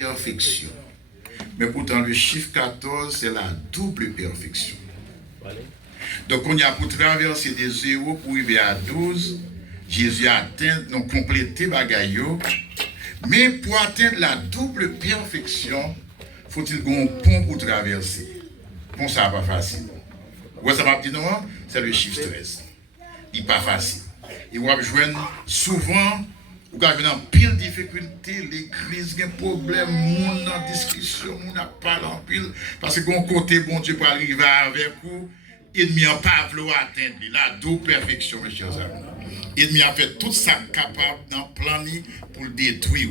perfection. Mais pourtant, le chiffre 14, c'est la double perfection. Donc, on y a pour traverser des 0 pour arriver à 12, Jésus a atteint, donc complété bagaillot. Mais pour atteindre la double perfection, faut-il un pont pour traverser. Pont, ça va pas facile. Ouais, ça va dire non, c'est le chiffre 13. Il n'est pas facile. Et on va joindre souvent, ou avez dans pile difficulté, l'église a un problème, on a discussion, on a parlé en pile, parce que bon côté, bon Dieu, pour arriver avec vous, ennemi n'a pas voulu atteindre la double perfection, mes chers amis. Ennemi a fait tout ça capable d'en planer pour le détruire.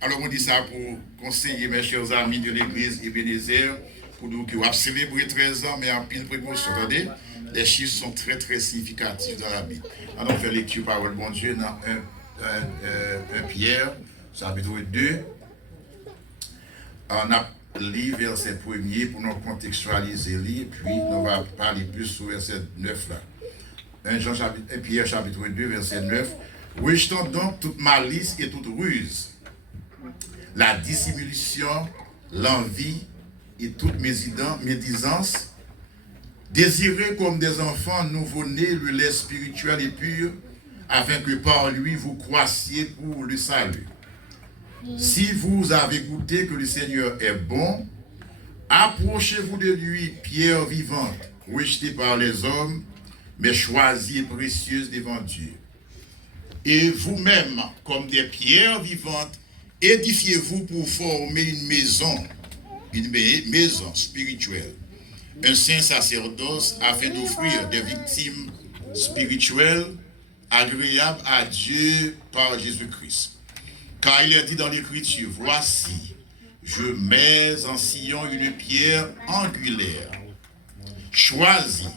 Alors on dit ça pour conseiller mes chers amis de l'église Ebenezer, pour nous qui ont célébré 13 ans, mais en pile précaution. Attendez, les chiffres sont très très significatifs dans la Bible. Alors on fait lecture parole bon Dieu dans 1 Pierre, chapitre 2. On a lu verset 1er pour nous contextualiser, puis on va parler plus sur verset 9 là. 1 Pierre chapitre 2, verset 9. Rejetons donc toute malice et toute ruse, la dissimulation, l'envie et toute médisance. Désirez comme des enfants nouveau-nés le lait spirituel et pur, afin que par lui vous croissiez pour le salut. Si vous avez goûté que le Seigneur est bon, approchez-vous de lui, pierre vivante, rejetée par les hommes, mais choisie et précieuse devant Dieu. Et vous-même, comme des pierres vivantes, édifiez-vous pour former une maison spirituelle, un saint sacerdoce afin d'offrir des victimes spirituelles agréables à Dieu par Jésus-Christ. Car il est dit dans l'Écriture, voici, je mets en Sion une pierre angulaire, choisie,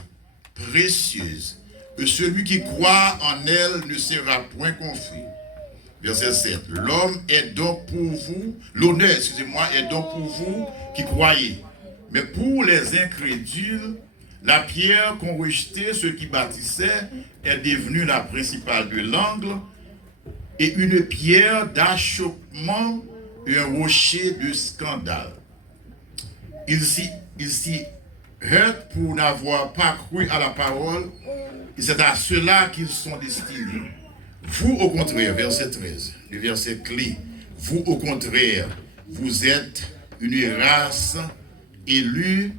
précieuse, que celui qui croit en elle ne sera point confus. Verset 7. L'homme est donc pour vous, l'honneur, excusez-moi, est donc pour vous qui croyez. Mais pour les incrédules, la pierre qu'ont rejeté ceux qui bâtissaient est devenue la principale de l'angle et une pierre d'achoppement et un rocher de scandale. Il s'y heurtent pour n'avoir pas cru à la parole, et c'est à cela qu'ils sont destinés. Vous, au contraire, verset 13, le verset clé, vous, au contraire, vous êtes une race élue,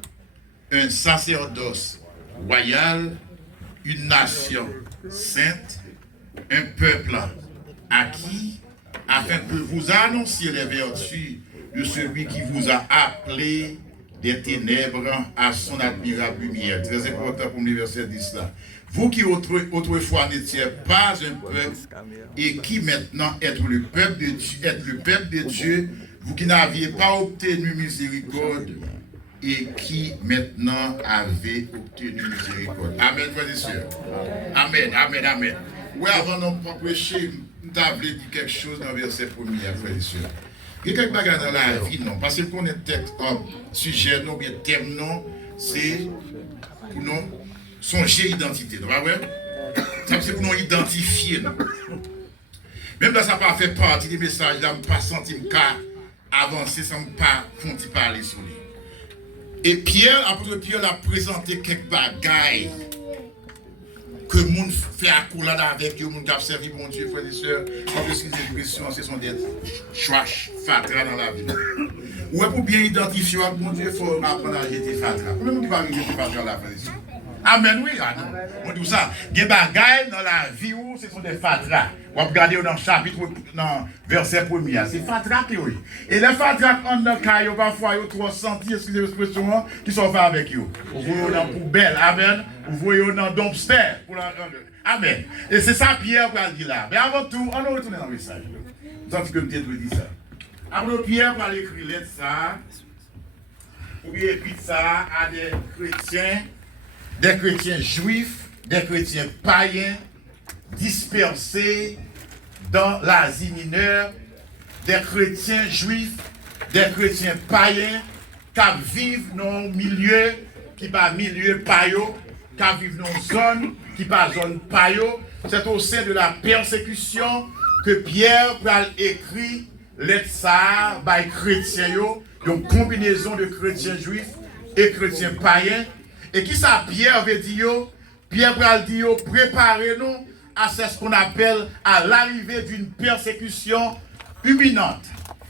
un sacerdoce royal, une nation sainte, un peuple acquis, afin que vous annonciez les vertus de celui qui vous a appelé des ténèbres à son admirable lumière. Très important pour le verset 10 là. Vous qui autrefois n'étiez pas un peuple et qui maintenant êtes le peuple de Dieu, vous qui n'aviez pas obtenu miséricorde et qui maintenant avez obtenu miséricorde. Amen, frères et sœurs. Amen, amen, amen. Oui, avant de ne pas prêcher, nous avons dit quelque chose dans le verset 1er, frères et sœurs. Il y a quelques bagages dans la vie, non. Parce que qu'on est texte, sujet, non, bien thème, non, c'est pour nous songer identité, non, pas vrai? C'est pour nous identifier, non. Même là, ça n'a pas fait partie des messages, là, je ne pas senti qu'à avancer sans pas parler sur lui. Et Pierre, apôtre Pierre, l'a présenté quelques bagailles que le monde fait accoulade avec eux, le monde qui a servi mon Dieu, frères et sœurs, parce que les expressions, ce sont des chouaches, fatras dans la vie. Ou pour bien identifier mon Dieu, il faut apprendre à jeter fatras. Comment on va jeter fatras là, frères et sœurs? Amen, oui, ah non. On dit ça. Des bagailles dans la vie où ce sont des fatras. On va regarder dans le chapitre, dans verset 1er. C'est fatras qui oui. Et les fatras en dans le cas, parfois, ils ont trop senti, excusez l'expression, qui sont faits avec eux. Vous voyez dans la poubelle, amen. Vous voyez dans le dumpster. Amen. Et c'est ça Pierre va dire là. Mais avant tout, on va retourner dans le message. Vous savez que peut-être dit ça. Après Pierre va écrire ça, ou bien écrire ça à des chrétiens juifs, des chrétiens païens, dispersés dans l'Asie mineure, des chrétiens juifs, des chrétiens païens, qui vivent dans un milieu qui n'est pas milieu païo, qui vivent dans une zone qui n'est pas zone païo. C'est au sein de la persécution que Pierre va écrire lettre ça, by chrétiens, une combinaison de chrétiens juifs et chrétiens païens. Et qui ça Pierre veut dire? Pierre va dire, préparez-nous à ce qu'on appelle à l'arrivée d'une persécution imminente.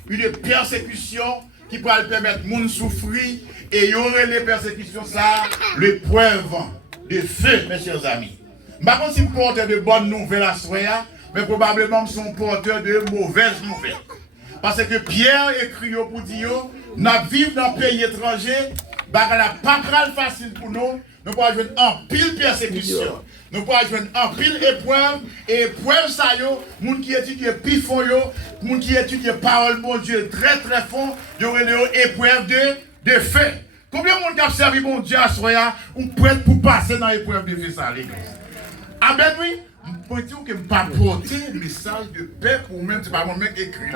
Une persécution qui pourra permettre de monde souffrir et il y aurait les persécutions, ça, l'épreuve de feu, mes chers amis. Par contre, si je porte de bonnes nouvelles à Soya, mais probablement je suis porteur de mauvaises nouvelles. Parce que Pierre écrit pour dire, nous vivons dans un pays étranger, nous n'a pas facile pour nous, nous pouvons jouer en pile persécution. Nous pouvons jouer en pile épreuve, et épreuve ça, les gens qui étudient pifon, les gens qui étudient parole, mon Dieu, très très fort, ils ont une épreuve de feu. Combien de monde qui a servi mon Dieu à Soya, ou prêt pour passer dans l'épreuve de feu ça, l'église? Amen, oui. Je ne peux pas porter le message de paix pour même, c'est pas moi-même qui écrit.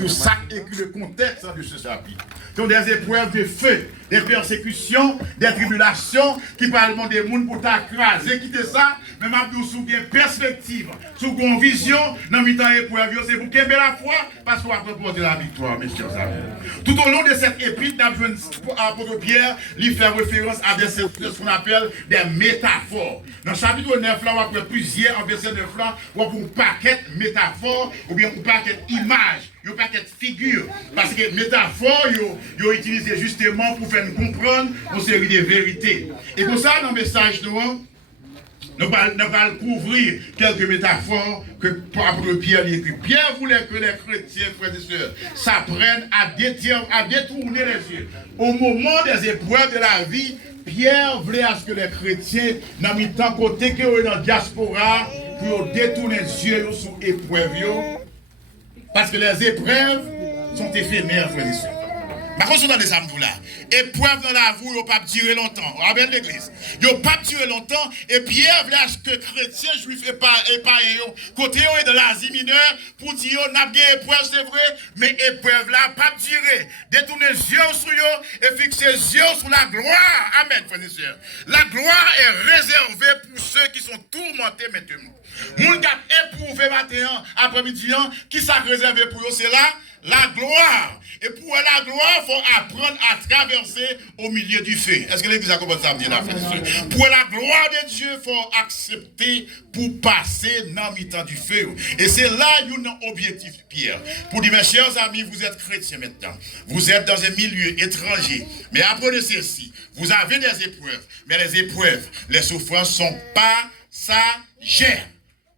Je ça écrit le contexte de ce chapitre. Ce sont des épreuves de feu, des persécutions, des tribulations qui parlent des gens pour t'écraser, quitter ça. Mais je sous une perspective, sous une vision, dans le temps épreuve, c'est pour qu'il y ait la foi, parce qu'on va proposer la victoire, mes chers amis. Tout au long de cette épître, l'apôtre Pierre lui fait référence à ce qu'on appelle des métaphores. Dans le chapitre 9, là, on va plusieurs en verset 9 là, on va pour un paquet de métaphores, ou bien un paquet d'images, un paquet de figures. Parce que métaphores, ils ont utilisé justement pour faire nous comprendre une série de vérités. Et pour ça, dans le message, nous allons couvrir quelques métaphores que l'apôtre Pierre écrit. Pierre voulait que les chrétiens, frères et sœurs, s'apprennent à détourner les yeux. Au moment des épreuves de la vie, Pierre voulait à ce que les chrétiens, dans le temps côté que sont dans la diaspora, pour détourner les yeux sur l'épreuve. Parce que les épreuves sont éphémères, frères et sœurs. Par contre, dans les âmes là, épreuve dans la vie, ils ne pas durer longtemps. On rappelle l'église. Ils ne pas durer longtemps. Et Pierre voulait que les chrétiens, juifs et païens, côté est de l'Asie mineure, pour dire, on a bien épreuve, c'est vrai, mais épreuve là, pas durer. Détourner les yeux sur eux et fixer les yeux sur la gloire. Amen, frères et sœurs. La gloire est réservée pour ceux qui sont tourmentés maintenant. Moun qui a éprouvé matin, après-midi, qui s'est réservé pour eux, c'est là. La gloire. Et pour la gloire, il faut apprendre à traverser au milieu du feu. Est-ce que l'église a compris ça? Pour la gloire de Dieu, il faut accepter pour passer dans le temps du feu. Et c'est là un objectif, Pierre. Pour dire, mes chers amis, vous êtes chrétiens maintenant. Vous êtes dans un milieu étranger. Mais apprenez ceci. Vous avez des épreuves. Mais les épreuves, les souffrances ne sont pas passagères.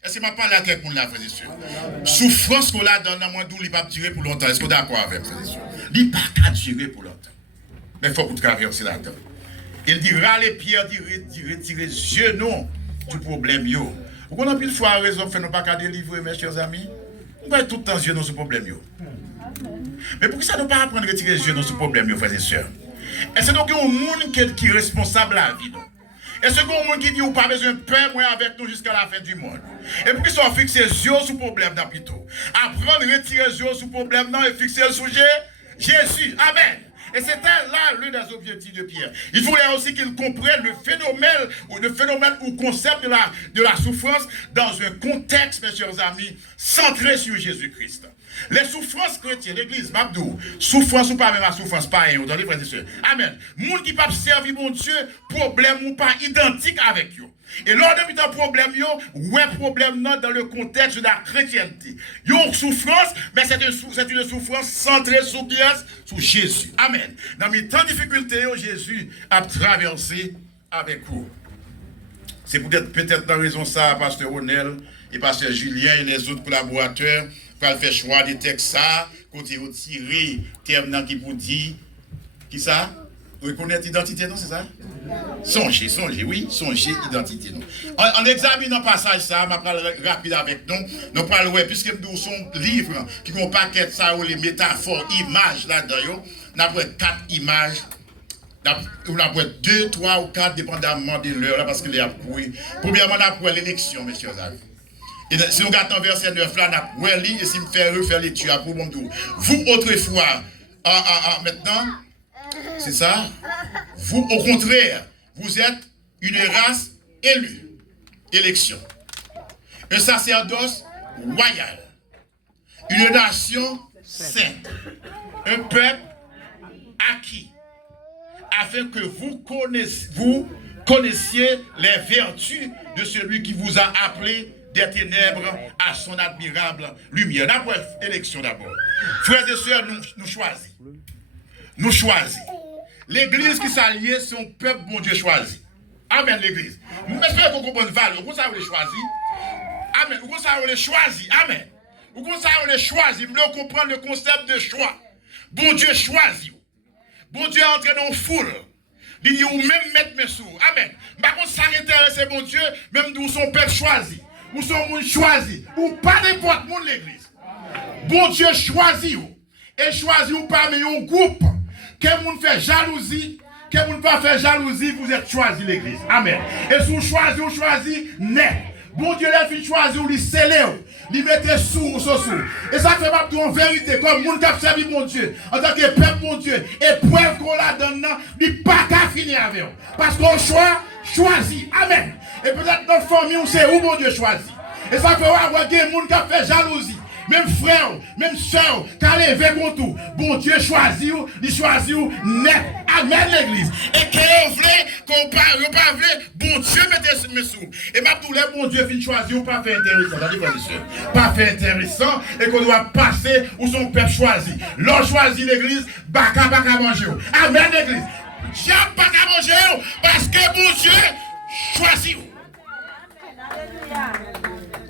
Est-ce que je parle à quelqu'un là, frères et sœurs? Souffrance qu'on a dans le monde, il ne va pas durer pour longtemps. Est-ce que vous êtes d'accord avec, frères et sœurs? Il ne va pas durer pour longtemps. Mais il faut que vous traversiez là-dedans. Il dira les pierres, retirer les yeux non du problème. Vous connaissez plus de fois raison de ne pas délivrer, mes chers amis? On va être tout le temps yeux dans ce problème. Mais pourquoi ça ne pas apprendre à retirer les yeux dans ce problème, frères et sœurs? Est-ce que donc il y a un monde qui est responsable de la vie? Est-ce qu'il y a un monde qui dit ou pas besoin de peur avec nous jusqu'à la fin du monde? Et pour qu'ils soient fixés les yeux sur le problème d'un plutôt. Apprendre à retirer les yeux sur le problème et fixer le sujet Jésus. Amen. Et c'était là l'un des objectifs de Pierre. Il voulait aussi qu'il comprenne le phénomène ou concept de la souffrance dans un contexte, mes chers amis, centré sur Jésus-Christ. Les souffrances chrétiennes, l'église, Mabdou, souffrance ou pas même la souffrance, pas un, dans les frères et sœurs. Amen. Moun qui pas servir mon Dieu, problème ou pas identique avec eux. Et lors de un problème, ouais, problème dans le contexte de la chrétienté. Il y a une souffrance, mais c'est une souffrance centrée sur qui est? Sur Jésus. Amen. Dans mes temps de difficultés, Jésus a traversé avec vous. C'est peut-être dans raison ça, Pasteur Ronel et Pasteur Julien et les autres collaborateurs, pour faire choix des textes ça, quand ils retirent terme qui vous dit, qui ça? Reconnaître l'identité, non, c'est ça? Songer, oui, songer l'identité, non. En examinant le passage, ça, je vais parler rapide avec nous. Nous parlons, puisque nous sommes livres qui ont paquet ça, ou les métaphores, images là-dedans, nous avons 4 images. Nous avons 2, 3 ou 4, dépendamment de l'heure, parce que les approuvé. Premièrement, nous avons l'élection, mes chers amis. Et si nous regardons verset 9 là, nous avons lu, et si nous faisons refaire l'étude pour nous. Vous, autrefois, maintenant, c'est ça. Vous, au contraire, vous êtes une race élue. Élection. Un sacerdoce royal. Une nation saint. Un peuple acquis. Afin que vous connaissiez les vertus de celui qui vous a appelé des ténèbres à son admirable lumière. D'abord, élection d'abord. Frères et sœurs, nous choisissons. Nous choisissons. L'église qui s'allie, c'est un peuple, bon Dieu, choisi. Amen, l'église. J'espère qu'on comprend le valeur. Vous savez, choisi. Amen. Vous savez, choisi. Amen. Vous savez, choisi. Vous devez comprendre le concept de choix. Bon Dieu choisit. Bon Dieu entre dans une foule. Il dit, ou même mettre mes sous. Amen. Par contre, ça intéresse bon Dieu, même d'où son peuple choisi. Ou son monde choisi. Ou pas n'importe monde l'église. Bon Dieu choisit. Et choisit ou parmi un groupe. Que vous fait jalousie. Que vous ne pas faire jalousie, vous êtes choisi l'église. Amen. Et si vous choisissez, net. Bon Dieu l'a fait choisir, il scellé, il mettait sous. Et ça fait pas en vérité, comme monde qui a servi mon Dieu, en tant que peuple mon Dieu, et preuve qu'on l'a donné, il n'est pas qu'à finir avec vous. Parce qu'on choisit. Amen. Et peut-être notre famille, on sait où mon Dieu choisit. Et ça fait avoir des gens qui ont fait jalousie. Même frère, même soeur, qui a levé contre tout. Bon Dieu choisit, il choisit net. Amen l'église. Et qu'on voulait, qu'on pas voulait, bon Dieu mettez mes sous. Et ma tous les bon Dieu fin choisir ou pas faire intéressant. Pas faire intéressant et qu'on doit passer où son peuple choisi. L'on choisit l'église, baka manger. Amen l'église. J'aime pas qu'à manger parce que bon Dieu choisit.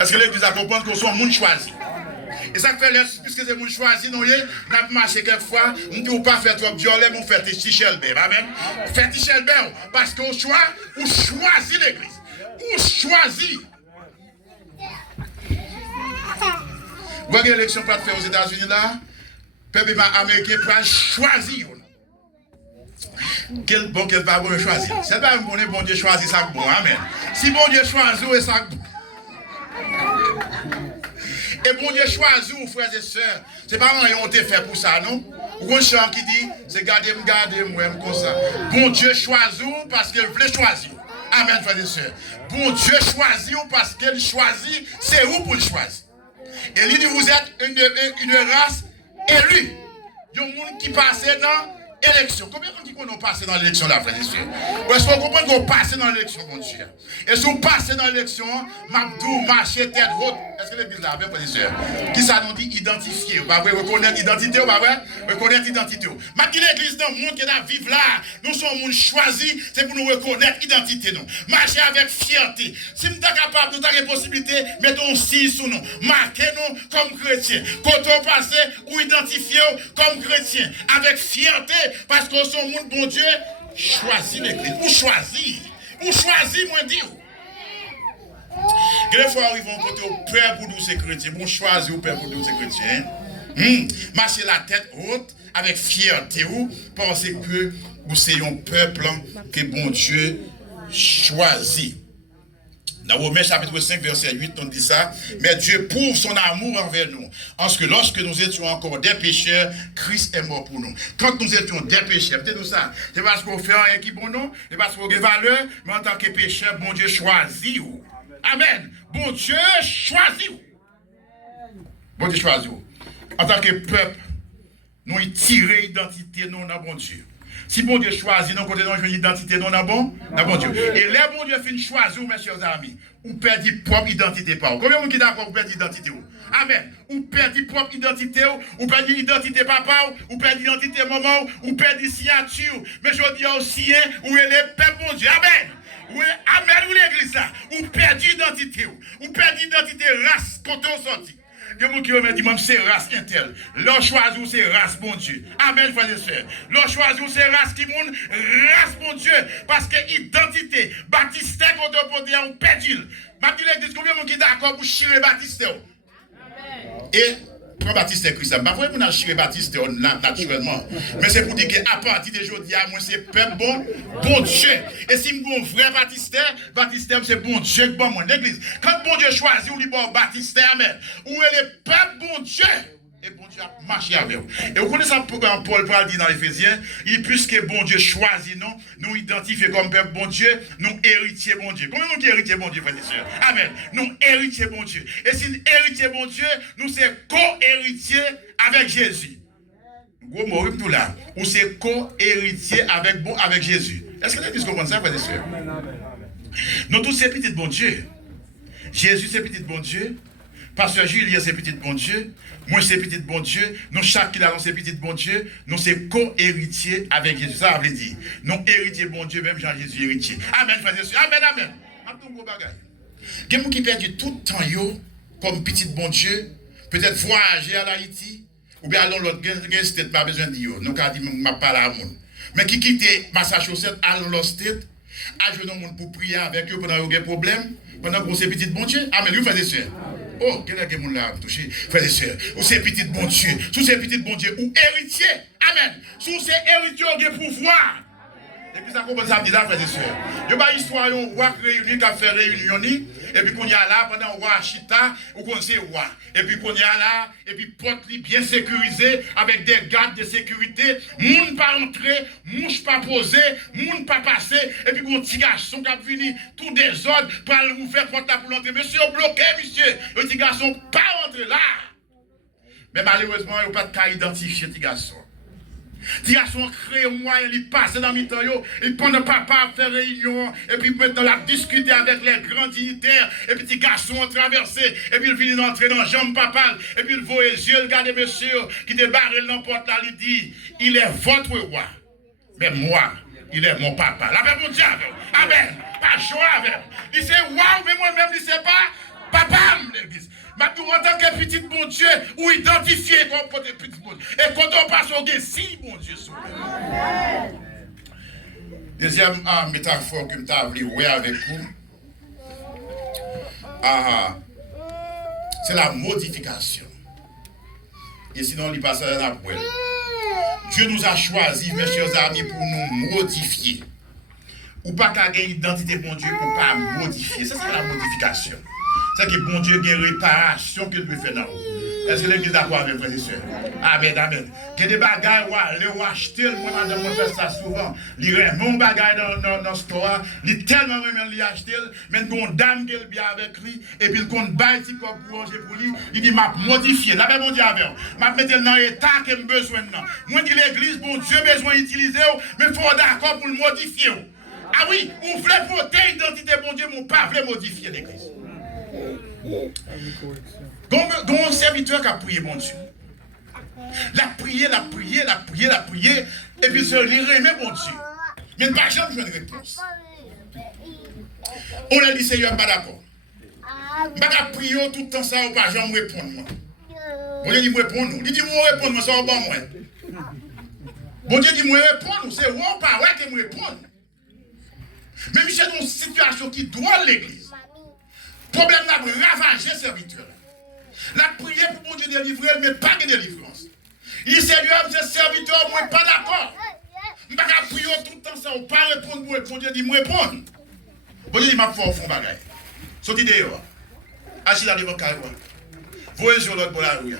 Est-ce que l'église a compris qu'on soit monde choisi? Et ça fait, puisque c'est mon choisi, nous avons marché quelquefois, nous ne pouvons pas faire trop violet, mais on fait des tichelbé. Amen. Fait tichelbé, parce qu'on choisit l'église. On choisit. Vous voyez l'élection pas de faire aux États-Unis là? Le peuple américain va choisir. Quel bon, quel pas bon choisir. C'est pas un bon Dieu choisit ça bon. Amen. Si bon Dieu choisit, c'est ça bon. Et bon Dieu choisit, frères et sœurs. C'est pas moi qui ont été fait pour ça, non? Ou un chant qui dit, c'est gardez-moi comme ça. Bon Dieu choisit parce qu'il voulait choisir. Amen, frères et sœurs. Bon Dieu choisit parce qu'il choisit, c'est vous pour le choisir. Et il dit, vous êtes une race élue. Il y a un monde qui passe dans l'élection. Combien de gens qui ont passé dans l'élection là, frères et sœurs? Est-ce qu'on comprend qu'on passe dans l'élection, mon Dieu? Et si on passe dans l'élection, Mabdou, marché, tête haute. Est-ce que l'église là, frères et sœurs? Qui ça nous dit identifier? Vous pouvez reconnaître l'identité, vous pouvez reconnaître l'identité. Ma dit l'église dans le monde qui est là, vivre là, nous sommes monde choisi, c'est pour nous reconnaître l'identité. Marcher avec fierté. Si nous sommes capables, nous avons la possibilité, mettons signe sur nous. Marquez-nous comme chrétiens. Quand on passe, ou identifier comme chrétiens. Avec fierté, parce qu'on sommes monde, bon Dieu, choisit l'église. Ou choisit, moi dire. Quelle fois ils vont côté au père pour nous ces chrétiens, bon choisir au père pour nous ces chrétiens. Marcher la tête haute avec fierté ou penser que vous c'est un peuple que bon Dieu choisit. Dans Romains chapitre 5 verset 8 on dit ça, mais Dieu prouve son amour envers nous, en ce que lorsque nous étions encore des pécheurs, Christ est mort pour nous. Quand nous étions des pécheurs, peut-être ça, c'est parce qu'on fait rien qui est bon non, c'est parce qu'on a des valeurs, mais en tant que pécheur, bon Dieu choisit vous. Amen. Bon Dieu choisit vous. Bon Dieu choisit vous. En tant que peuple, nous tirons l'identité non dans bon Dieu. Si bon Dieu choisit, nous côté une identité non dans bon Dieu. Et là, bon Dieu fait choisir, mes chers amis, ou perdre propre identité par vous. Combien de gens qui d'accord pour perdre l'identité? Amen. Ou perdre propre identité, ou perdre l'identité papa, ou perdre l'identité maman, ou perdre signature. Mais je dis aussi, où est le peuple bon Dieu. Amen. Oui, amen, ou l'église là, ou perdre l'identité, ou perdre l'identité race quand on sortit. Il y a des gens qui me disent, c'est race intel. Leur choisir, c'est race, bon Dieu. Amen, frères et sœurs. Leur choisir, c'est race qui monde, race, bon Dieu. Parce que identité, baptiste, quand on peut dire, on perd. Ma petite église, combien de gens qui sont d'accord pour chirer baptiste? Et, pour baptiste Christ, pas vrai pour nous chirer baptiste naturellement. Mais c'est pour dire qu'à partir de aujourd'hui, moi, c'est peuple bon Dieu. Et si je suis un vrai baptiste, c'est bon Dieu qui bon mon l'église. Quand bon Dieu choisit, ou lui bon baptiste, amen. Où est le peuple bon Dieu? Et bon Dieu a marché avec vous. Et vous connaissez ça, Paul dit dans l'Éphésiens, puisque bon Dieu choisit nous identifier comme peuple bon Dieu, nous héritiers bon Dieu. Combien nous héritiers bon Dieu, frères et sœurs? Amen. Nous héritiers bon Dieu. Et si nous héritiers bon Dieu, nous sommes co-héritiers avec Jésus. Gros mot, tout là. Ou c'est co-héritier avec Jésus. Est-ce que l'église comprend ça, frères et sœurs? Nous tous, c'est petit bon Dieu. Jésus, c'est petit bon Dieu. Pasteur Julien, c'est petit bon Dieu. Moi, c'est petit bon Dieu. Nous, chaque qui c'est petit bon Dieu. Nous, c'est co-héritier avec Jésus. Ça veut dire. Nous, héritier bon Dieu, même Jean-Jésus héritier. Amen, frères et sœurs. Amen, amen. Un gros bagage. Il y a des gens qui perdent tout le temps, yo, comme petit bon Dieu. Peut-être voyager à l'Haïti. Ou bien allons l'autre, state, pas besoin de dire. Nous, quand on m'a parlé à monde. Mais qui quitte Massachusetts, allons l'autre state, à genoux monde pour prier avec eux pendant qu'il y a des problèmes, pendant qu'on c'est petit bon Dieu. Amen, vous frères et sœurs. Oh, quel est le monde là touché, frères et sœurs. Ou c'est petit bon Dieu, sous ces petits bon Dieu, ou héritier. Amen. Sous ces héritiers, il y a pouvoir. Et puis ça comprend ça, frères et sœurs. Il y a une histoire, on roi réuni, qui a fait réunion, et puis qu'on y a là, pendant roi Chita, ou qu'on sait roi. Et puis qu'on y a là, et puis porte bien sécurisé, avec des gardes de sécurité, moun pas entrer, mouche pas poser, moun pas passer, et puis qu'on petit garçon qui a fini tout désordre, pour vous faire porte pour l'entrée. Monsieur, bloqué, monsieur. Le petit garçon pas entrer là. Mais malheureusement, il n'y a pas de cas identifié, petit garçon. Les garçons créent un moyen, ils passent dans le temps, ils prennent papa à faire réunion, et puis maintenant la discuter avec les grands dignitaires, et puis les garçons ont traversé, et puis ils finissent d'entrer dans la jambe papa, et puis ils voient les yeux, regardez monsieur qui débarre dans la porte là, il dit, il est votre roi, mais moi, il est mon papa. La paix mon diable, amen, pas choix avec. Il sait waouh, mais moi-même, il ne sait pas, papa, l'église. Maintenant, en tant que petit bon Dieu, ou identifié comme petit bon Dieu. Et quand on passe au si bon Dieu sauve. Deuxième métaphore que je voulu voir avec vous, c'est la modification. Et sinon, il passe à la poêle. Dieu nous a choisis, mes chers amis, pour nous modifier. Ou pas qu'à une identité bon Dieu pour pas modifier. Ça, c'est la modification. C'est que bon Dieu a une réparation que doit faire dans nous. Est-ce que l'église est d'accord avec frères et sœurs? Amen, amen. Il y a des bagages, les acheter, moi, madame, on fait ça souvent. Il y a mon bagage dans le store, il est tellement remis de l'acheter, mais il y a une dame qui est bien avec lui, et puis il y a une baille qui pour manger pour lui, il dit, m'a modifié. Là, mon Dieu, m'a mis dans l'état que j'ai besoin. Moi, je dis l'église, bon Dieu, besoin d'utiliser, mais il faut d'accord pour le modifier. Ah oui, on voulait porter l'identité, bon Dieu, mais on ne pas modifier l'église. Donc, un serviteur qui a prié, mon Dieu. La prié, et puis se remet, mon Dieu. Mais pas jamais jouer une réponse. On a dit, Seigneur, pas d'accord. Je vais prier tout le temps, ça, on ne va jamais répondre. Bon Dieu dit, moi répondre. Il dit, moi répondre, ça va pas moi. Bon Dieu dit, moi répondre, c'est ou pas, ouais, que me répondre. Mais c'est une situation qui doit l'église. Problème là, ravager serviteur. La prière pour mon Dieu délivrer, mais pas de délivrance. Il dit, Seigneur, je suis serviteur, moi, pas d'accord. Je ne vais pas prier tout le temps, ça, on ne pas répondre, moi, mon Dieu dit, moi, répondre. Bon Dieu dit, m'a fait au fond, bagaille. Sorti dehors. Achille à devant carré. Voyez sur l'autre pour la rue.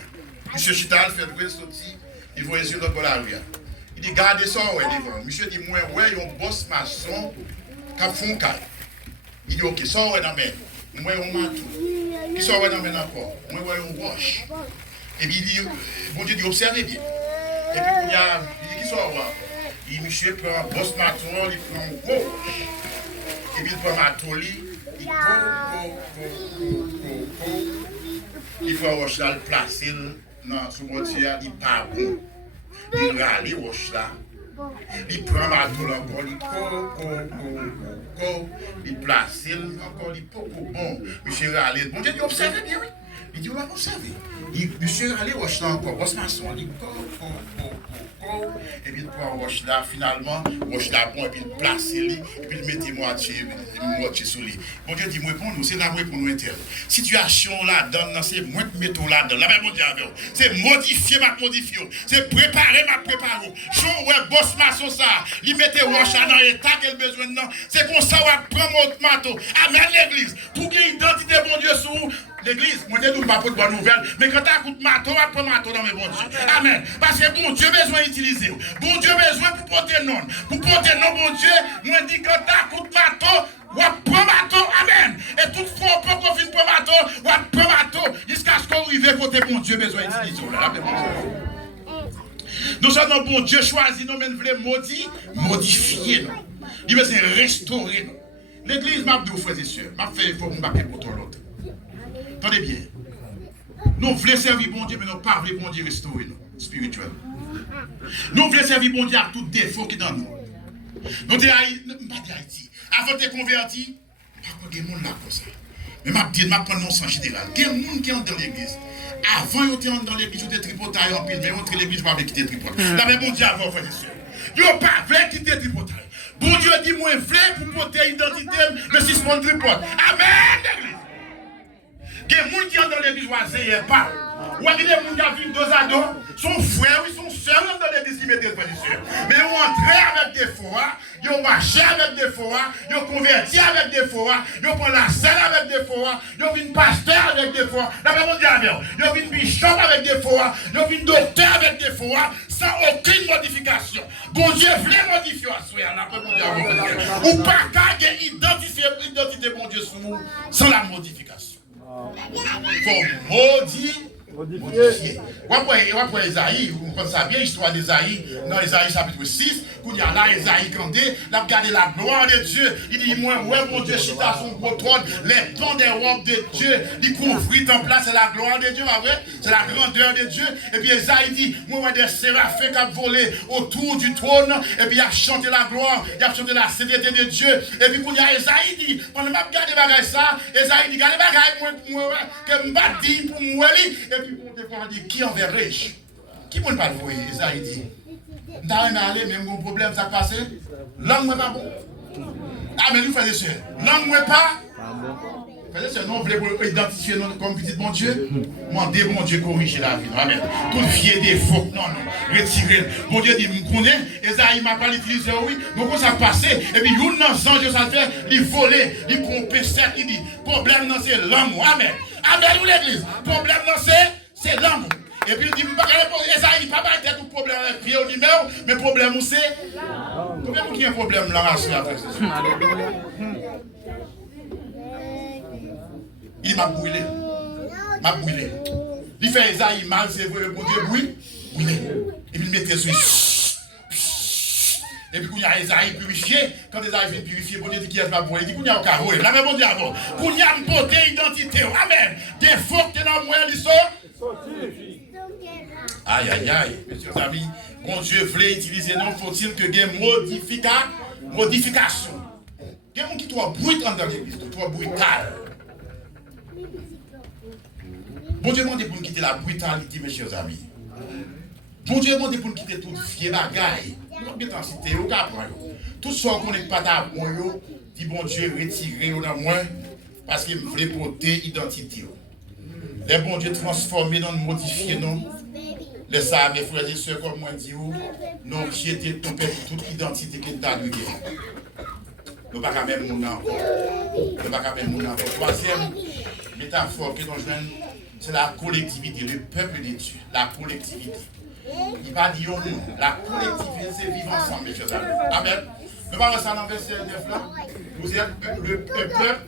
Monsieur Chital fait le bruit, sorti. Il voyait sur l'autre pour la rue. Il dit, gardez ça, ouais, devant. Monsieur dit, moi, ouais, il y a un boss maçon qui a fond carré. Il dit, ok, ça, ouais, dans mes. Moi, on m'a tout. Qui sort dans mes encore. Moi, on wash. Et puis, il dit, bon Dieu dit, observez bien. Et puis, il dit, qui sort là? Il dit, monsieur prend un boss maton, il prend un gauche. Et puis, il prend un maton, il il faut wash là, le placer sur mon Dieu, il part bon. Il râle, wash là. Il prend ma tour encore, il place encore, il bon. Monsieur Raleigh, bon Dieu, il observe bien, oui. Il dit, on va observer. Monsieur Raleigh, wash là encore, wash maçon, il et puis il prend wash là, finalement, wash là bon, et puis il place lui, et puis il met moitié sur lui. Bon Dieu dit, moi pour nous, c'est là pour nous interne. Situation là-dedans, c'est moi qui mets tout là-dedans. Là, mon Dieu, c'est modifier ma modifier, c'est préparer ma préparer. Chou, ouais, boss maçon ça, il mette wash là dans l'état qu'elle besoin de, c'est comme ça, on va prendre notre mato. Amen, l'église. Pour qu'il y ait une identité, bon Dieu, sur l'église, moi, je ne pas pour de bonnes nouvelles, mais quand tu as un mato, on va prendre mato dans mes bons Dieu. Amen. Parce que bon Dieu besoin d'utiliser. Bon Dieu besoin pour porter non. Pour porter non, bon Dieu, moi, je dis quand tu as un mato, on va prendre mato. Amen. Et toutefois, on peut qu'on finisse pour mato, jusqu'à ce qu'on arrive côté bon Dieu, besoin d'utiliser. Nous sommes un bon Dieu choisi, nous même voulons modifier. Il veut restaurer. L'église m'a dit, frères et sœurs, m'a fait pour m'appeler pour tout l'autre. Attendez bien. Nous voulons servir bon Dieu, mais nous ne pas bon Dieu restaurer nous, spirituellement. Nous voulons servir bon Dieu à tout défaut qui est dans nous. Nous disons, pas Haïti. Avant de te convertir, pas des gens là comme ça. Mais je dis, je prends non sens général. Il y a des gens qui sont dans l'église. Avant, ils étaient dans l'église, ils étaient tripotaires en pile, mais entre l'église, ils ne pas quitter tripotaire. Là, mais bon Dieu, avant, frères et sœurs. Ils n'ont pas voulu quitter tripotaire. Bon Dieu dit, moi, je veux pour porter l'identité, mais si je prends tripotaire. Amen, l'église. Il y a des gens qui sont dans l'église, ils ne pas. Ou il y a des gens qui vivent dos à dos, son frère, ils sont seuls dans l'église, ils mettent des frères et sœurs. Mais ils ont entré avec des fois, ils ont marché avec des fois, ils ont converti avec des fois, ils ont pris la scène avec des fois, ils ont vu un pasteur avec des fois, ils ont vu un bishop avec des fois, ils ont vu un docteur avec des fois, sans aucune modification. Bon Dieu voulait modifier à soi, ou pas qu'à identifier l'identité de bon Dieu sous nous, sans la modification. Il faut modifier. On va Esaïe, vous connaissez bien l'histoire d'Esaïe, dans Esaïe chapitre 6, où il y a là Esaïe Candé, il a regardé la gloire de Dieu, il dit, moi, ouais, mon Dieu, chita son gros trône, les tons des robes de Dieu, il couvrit en place, c'est la gloire de Dieu, c'est la grandeur de Dieu, et puis Esaïe dit, moi, des séraphins qui ont volé autour du trône, et puis il a chanté la gloire, il a chanté la sainteté de Dieu, et puis quand il y a Esaïe dit, quand je regarde bagaille ça, Esaïe dit, regardez bagaille, moi, que je me dis pour moi, et puis on dit, qui enverrai-je? Qui ne peut pas le voir? Esaïe dit, dans un aller, même mon problème, ça passe. Langue n'est pas bon. Ah, mais nous, frères et sœurs, langue n'est pas. Frères et sœurs, nous, on voulait identifier nous comme petit bon Dieu. Mandez bon Dieu corriger la vie. Amen. Tout fier des faux. Non, non. Retirez. Bon Dieu dit, je connais. Esaïe m'a pas utilisé, oui. Donc, on s'est passé. Et puis, une dans ange, ça fait, il volait, il trompait, il dit, problème, non, c'est l'amour. Amen. Amen, ou l'église. Problème, non, c'est l'amour. Et puis il dit, Esaïe, pas de tout problème avec pied au numéro, mais problème c'est. Combien de qui a un problème là, il m'a brûlé. Il fait Esaïe mal, c'est vrai, bon Dieu, brûlé. Et puis il mettait sur. Et puis, quand il y a Esaïe purifié, quand Esaïe vient purifier, bon Dieu dit qu'il y a pas bon, il dit qu'il y a un carreau. Là, mais bon Dieu, avant. Qu'on y a une beauté identité. Amen. Des fois que dans moi, ils sont. Aïe, aïe, aïe, messieurs amis, bon Dieu voulait utiliser, non, faut-il que il y ait modification. Il y a des gens qui sont brutal dans l'église, trop brutal. Bon Dieu demande pour nous quitter la brutalité, mes chers amis. Bon Dieu demande pour nous quitter toute vieille bagaille. Nous avons bien cité, au cas tout ce qu'on n'est pas d'accord, dit bon Dieu, retirez au moins, parce qu'il voulait porter l'identité. Les bon Dieu transformer, non, modifier, non. Les ça, mes frères et sœurs, comme moi dit, nous jeter toute identité qui est à lui. Nous ne pouvons pas même nous encore. Nous ne pouvons pas même nous encore. Troisième métaphore que nous jouons, c'est la collectivité, le peuple de Dieu, la collectivité. Il va dire nous, la collectivité, c'est vivre ensemble, mes chers amis. Amen. Nous parlons ça dans le verset 9 là. Vous êtes le peuple.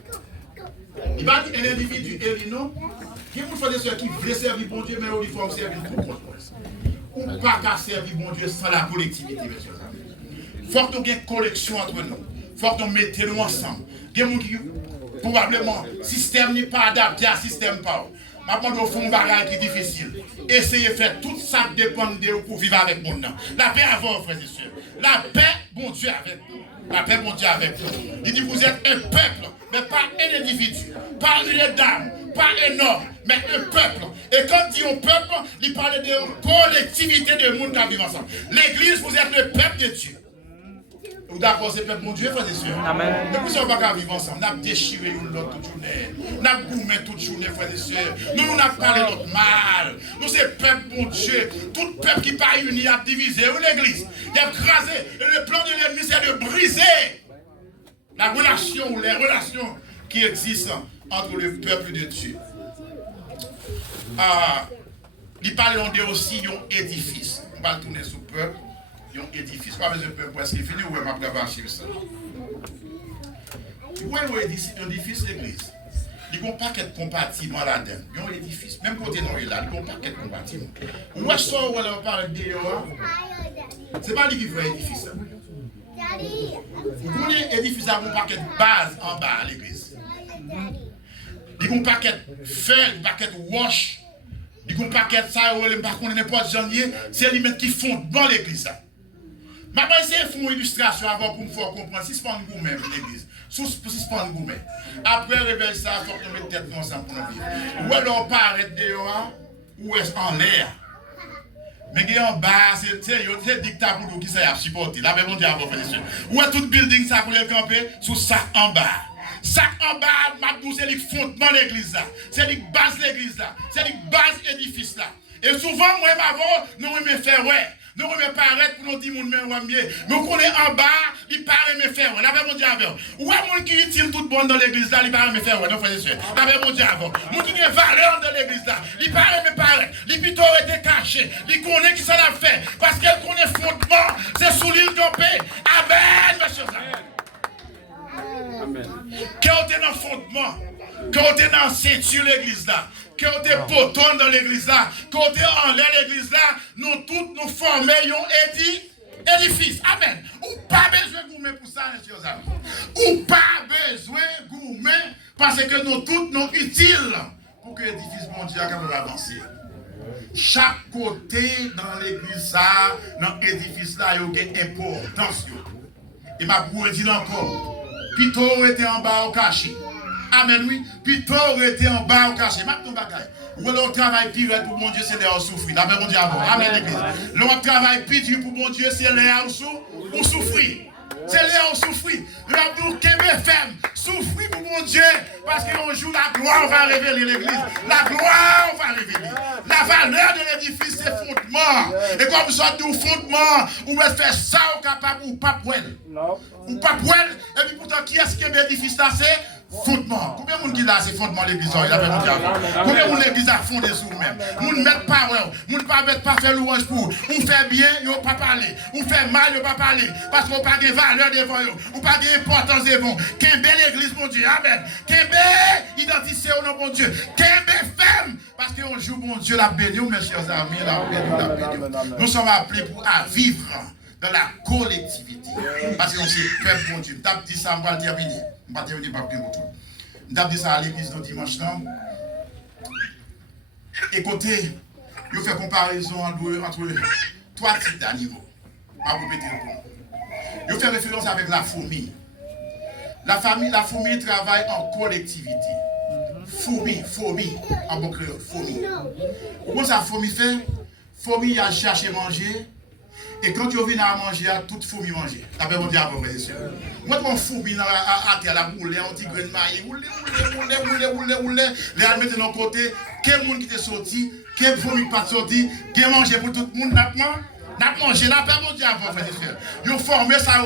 Il va dire un individu et non. Il y a des frères qui veulent servir bon Dieu, mais il faut servir tout le monde. On ne peut pas servir bon Dieu sans la collectivité, mes chers amis. Il faut que nous ayons une collection entre nous. Il faut que nous mettions nous ensemble. Il y a des gens qui, probablement, le système n'est pas adapté à système pas. Maintenant, nous faisons un bagage qui est difficile. Essayez de faire tout ça dépend de vous pour vivre avec mon nom. La paix avant, frères et sœurs. La paix, bon Dieu avec nous. La paix, bon Dieu avec nous. Il dit, vous êtes un peuple, mais pas un individu, pas une dame, pas un homme, mais un peuple. Et quand il dit un peuple, il parle de collectivité de monde qui vivent ensemble. L'église, vous êtes le peuple de Dieu. Vous d'accord, c'est peuple, mon Dieu, frères et sœurs. Amen. Mais vous ne pouvez pas vivre ensemble. Nous avons déchiré l'autre toute journée. Nous avons gourmé toute journée, frères et sœurs. Nous avons parlé notre mal. Nous, c'est peuple, mon Dieu. Tout peuple qui n'est pas uni a divisé. L'église, il a crasé. Et le plan de l'ennemi, c'est de briser la relation ou les relations qui existent entre le peuple de Dieu. Il parle aussi d'un édifice. On va tourner sur le peuple. Un édifice, pas besoin de peuple presque fini, ou ma préparation ça. Où est l'édifice l'église? il n'y a pas de compartiment là-dedans. Il y a un édifice, même côté non, il y a pas de compartiment. Où est-ce qu'on va parler de dehors? Ce n'est pas lui qui fait l'édifice. Vous connaissez l'édifice avec un paquet de base en bas à l'église. Il y a un paquet de fer, un paquet de wash. Il y a un paquet de ça, il n'y a pas n'importe janvier. C'est lui qui font dans l'église. Je vais essayer de faire une illustration avant pour me faire comprendre. Si c'est pas un gourmet, l'église. Si c'est pas un gourmet. Après, réveil ça, il faut qu'on mette tête ensemble pour nous vivre. Ou alors, paraître dehors, ou est-ce en l'air. Mais qui est en bas, c'est dictat pour nous qui s'est supporté. Là, mon Dieu, avant, frère. Ou est tout building, ça pour les camper, sous ça en bas. Ça en bas, c'est le fondement de l'église là. C'est le base de l'église là. C'est le base de l'édifice là. Et souvent, moi, avant, nous me faire ouais. Nous ne pas arrêter pour nous dire mon meilleur mieux. Mais on est en bas, il paraît me faire. Là, mon Dieu avant. Ou est mon qui utile tout bon dans l'église là, il paraît me faire. Non, frère et soeur. Là, mon Dieu avant. Mon qui a valeur dans l'église là, il paraît me paraît. Il plutôt été caché. Il connaît qui ça l'a fait. Parce qu'elle connaît fondement. C'est sous l'île campée. Amen, mes chers amis. Amen. Quand on est dans le fondement, quand on est dans la ceinture l'église là, quand on est poton dans l'église là, quand on est en l'air l'église là, nous tous nous formons un édifice. Amen. Ou pas besoin de gourmet pour ça, mes chers amis. Ou pas besoin de gourmet parce que nous tous nous utiles pour que l'édifice mondial capable d'avancer. Chaque côté dans l'église là, dans l'édifice là, il y a une importance. Et ma bourre dit encore, Pito était en bas au cachet. Amen, oui. Pito était en bas au cachet. Maintenant, bagaille. Ou le travail pire pour mon Dieu, c'est l'air souffrir. D'après mon Dieu avant. Amen, l'église. Le travail pire pour mon Dieu, c'est l'air souffrir. C'est l'air souffrir. L'amour qui est ferme. Souffrir pour mon Dieu. Parce qu'un jour, la gloire va révéler l'église. La gloire va révéler. La valeur de l'édifice, c'est fondement. Et comme vous êtes au fondement, vous pouvez faire ça au capable ou pas pour elle. Ou pas pour elle. Et puis pourtant, qui est-ce qui est l'édifice là? C'est fondement. Combien de monde qui là, c'est fondement l'église? Combien de monde l'église a fondé sur vous-même? Vous ne mettez pas, vous ne pas faire louange pour. Vous faites bien, vous ne pas parler. Vous faites mal, vous ne pas parler. Parce que vous n'avez pas de valeur devant vous. Vous n'avez pas d'importance devant vous. Qu'un bel église, mon Dieu. Amen. Qu'un bel identité au nom de mon Dieu. Qu'un bel femme. Parce qu'on joue, mon Dieu, la béni, mes chers amis, la béni. Nous sommes appelés pour vivre dans la collectivité. Parce qu'on sait que mon Dieu. Je dis ça, on va le terminer. Je vais terminer par plus longtemps. Je dis ça à l'église de dimanche. Écoutez, je fais comparaison entre trois types d'animaux. Je vais répéter le point. Je fais référence avec la fourmi. La fourmi travaille en collectivité. Fourmi, en bon créole, fourmi. Comment ça, fourmi fait? Fourmi a cherché à manger. Et quand tu viens à manger, toute fourmi manger. T'as pas dit avant, frère et soeur. Moi, mon fourmi à terre, la boule, on dit graine maille, roule. Les mettre de l'autre côté, quel monde qui t'est sorti, quel fourmi pas sorti, quel manger pour tout le monde, n'a mangé, n'a pas dit avant, frère et soeur. Ils ont formé ça,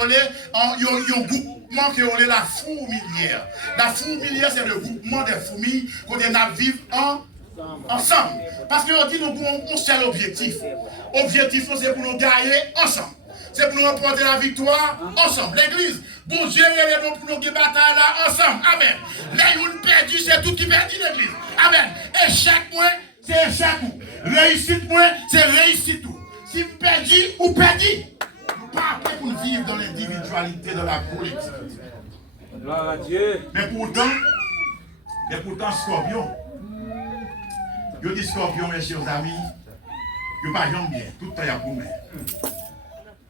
ils ont groupement qui est la fourmilière. La fourmilière, c'est le groupement des fourmis qu'on vivre ensemble. Parce que on dit nous avons un seul objectif. Objectif, c'est pour nous gagner ensemble. C'est pour nous remporter la victoire ensemble. L'église, bon Dieu, il est pour nous gagner bataille là ensemble. Amen. Les gens perdus, c'est tout qui perdit l'église. Amen. Échec, moi, c'est échec. Réussite, moi, c'est réussite. Si vous perdez, vous perdez. Nous ne sommes pas appelés pour vivre dans l'individualité, dans la collectivité. Gloire à Dieu. Mais pourtant, Scorpion. Je dis Scorpion, mes chers amis, je ne pas bien, tout est à boumé.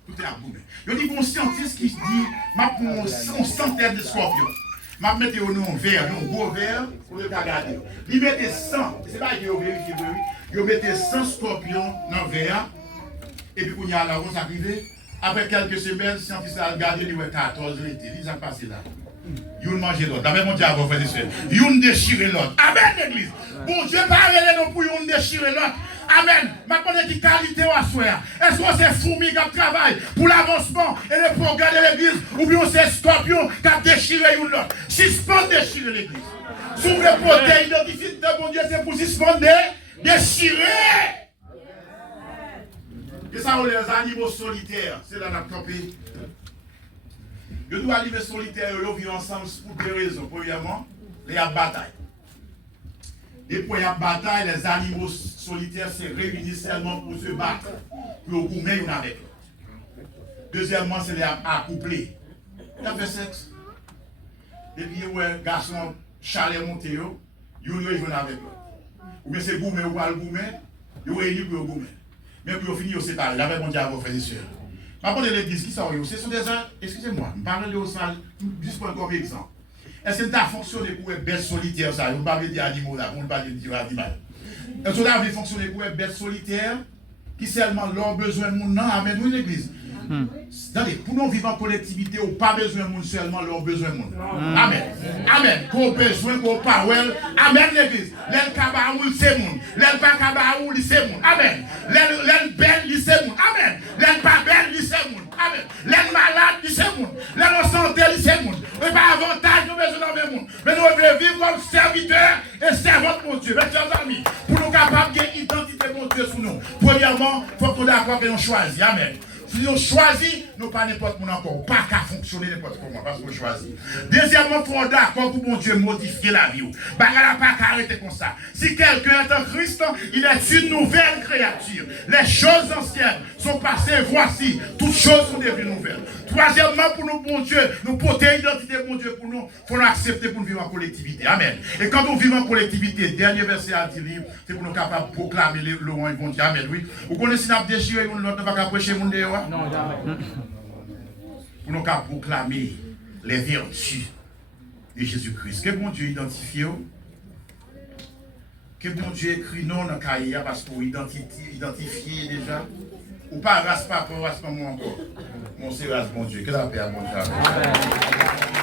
Tout est à boumé. Je dis bon scientiste qui dit, je prends une centaine de scorpions. Je mets un verre, un gros verre, pour le regarder. Il met 100, c'est pas que je vérifie, je mets 100 scorpions dans le verre, et puis quand il y a la rose arrivée, après quelques semaines, le scientiste a regardé, il y a 14 l'été, il a passé là. Ils ont mangé l'autre. D'après mon Dieu, frère et soeur. Ils ont déchiré l'autre. Amen, l'église. Bon Dieu, parlez nous pour ils déchirer l'autre. Amen. Maintenant, quelle qualité à soi? Est-ce que c'est fourmi qui travaille pour l'avancement et le progrès de l'église? Ou bien c'est scorpion qui a déchiré l'autre? Suspendre déchirer l'église. Si vous voulez porter l'identité de mon Dieu, c'est pour suspendre déchirer. Et ça, les animaux solitaires, c'est là la campé. Je dois arriver solitaire, ils vivent ensemble pour deux raisons. Premièrement, il y a bataille. Des fois, il y a bataille, les animaux solitaires se réunissent seulement pour se battre, pour goumer une avec l'autre. Deuxièmement, c'est les accouplés. Il y a fait sexe. Et puis, ouais, garçon, chalet monté, ils vont avec l'autre. Ou bien c'est goumer ou pas le goumer, ils vont réunir pour goumer. Mais pour finir, c'est séparé. Avec mon diable, frères et sœurs. Par de l'église, qui sont ce sont des gens, excusez-moi, je parle de ça, juste pour comme exemple. Est-ce que ça a fonctionné pour être bête solitaire, ça? On ne parle pas d'animaux là, on ne parle pas d'animal. Est-ce que ça a fonctionné pour être bête solitaire, qui seulement leur besoin de monde, non, amen, nous l'église. Attendez, pour nous vivre en collectivité, on n'a pas besoin de monde seulement, leur besoin de monde. Amen. Amen. Qu'on besoin, qu'on parole. Amen, l'église. L'el kabaoul, c'est monde. L'el pas kabaoul, c'est monde. Amen. L'el belle, c'est monde. Amen. L'el pas belle, c'est monde. Amen. L'el malade, c'est monde. L'el en santé, c'est monde. Et pas avantage, nous besoin de monde. Mais nous devons vivre comme serviteurs et servantes de mon Dieu. Mes chers amis, pour nous capables d'identité de mon Dieu sous nous. Premièrement, il faut qu'on d'accord que nous choisissons. Amen. Si nous choisissons, nous pas n'importe quoi encore. Pas qu'à fonctionner n'importe comment, parce qu'on choisit. Deuxièmement, il faut d'accord pour mon Dieu modifier la vie. Bagala pas qu'à arrêter comme ça. Si quelqu'un est en Christ, il est une nouvelle créature. Les choses anciennes sont passées, voici. Toutes choses sont devenues nouvelles. Troisièmement, pour nous, bon Dieu, nous porter l'identité de mon Dieu pour nous, il faut l'accepter pour nous vivre en collectivité. Amen. Et quand nous vivons en collectivité, dernier verset à dire, c'est pour nous capables de proclamer le roi et bon Dieu. Amen. Oui. Vous connaissez si nous avons déchiré, nous ne pouvons pas prêcher le monde dehors. Non, jamais. Pour nous capables de proclamer les vertus de Jésus-Christ. Que bon Dieu identifie. Que bon Dieu écrit non dans le cahier parce qu'on identifie déjà. Ou pas race pas moi encore. Mon c'est race bon Dieu. Que la paix à bon Dieu.